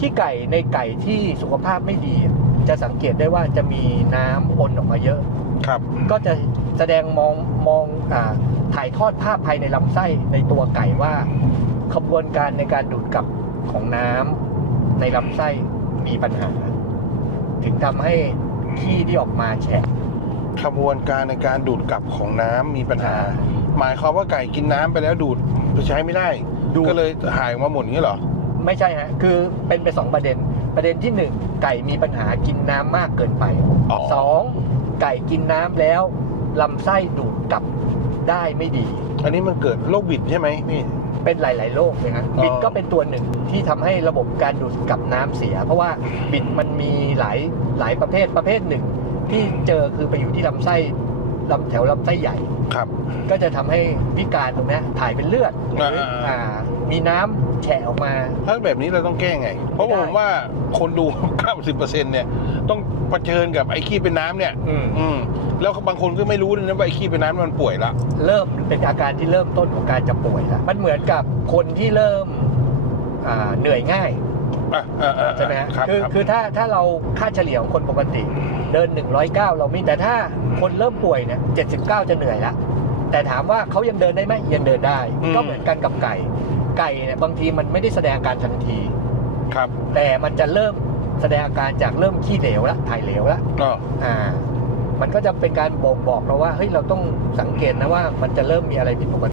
ขี้ไก่ในไก่ที่สุขภาพไม่ดี จะสังเกตได้ว่าจะมีน้ำปนออกมาเยอะ ครับ ก็จะแสดงมองมองอ่าถ่ายทอดภาพภายในลำไส้ในตัวไก่ว่าขบวนการในการดูดกลับของน้ำในลำไส้มีปัญหา ถึงทำให้ขี้ที่ออกมาแฉะ ขบวนการในการดูดกลับของน้ำมีปัญหา หมายความว่าไก่กินน้ำไปแล้วดูดใช้ไม่ได้ ดูด ก็เลยหายออกมาหมดอย่างนี้เหรอ ไม่ใช่ฮะคือเป็นไปสองประเด็น ประเด็นที่หนึ่งไก่มีปัญหากินน้ำมากเกินไปอ๋อ สองไก่กินน้ำแล้วลำไส้ดูดกลับได้ไม่ดี อันนี้มันเกิดโรคบิดใช่ไหมพี่ เป็นหลาย ๆ โรคเลยฮะอ๋อบิดก็เป็นตัวหนึ่งที่ทำให้ระบบการดูดกลับน้ำเสีย เพราะว่าบิดมันมีหลายหลายประเภทประเภทหนึ่ง ที่เจอคือไปอยู่ที่ลำไส้ ลำแถวลำไส้ใหญ่ ครับ ก็จะทำให้พิการตรงเนี้ยถ่ายเป็นเลือดหรืออ่าอ่ามีน้ำแฉะออกมา ถ้าแบบนี้เราต้องแก้ไง เพราะไม่ได้ ผมว่าคนดู 90%เนี่ย ต้องเผชิญกับไอ้ขี้เป็นน้ำเนี่ย อืมอืมแล้วบางคนก็ไม่รู้เลยนะว่าไอ้ขี้เป็นน้ำมันป่วยละ เริ่มเป็นอาการที่เริ่มต้นของการจะป่วยแล้วมันเหมือนกับคนที่เริ่มอ่าเหนื่อยง่ายอะอะอะ ใช่ไหมฮะครับคือครับคือถ้าถ้าเราค่าเฉลี่ยของคนปกติ เดิน 109 เราไม่แต่ถ้าคนเริ่มป่วยเนี่ย79 จะเหนื่อยแล้วแต่ถามว่าเขายังเดินได้ไหมยังเดินได้ ก็เหมือนกันกับไก่ ไก่เนี่ยบางทีมันไม่ได้แสดงอาการทันทีครับ แต่มันจะเริ่มแสดงอาการจากเริ่มขี้เหลวแล้วถ่ายเหลวแล้วก็อ่า มันก็จะเป็นการบอกบอกเราว่าเฮ้ยเราต้องสังเกตนะว่ามันจะเริ่มมีอะไรผิดปกติ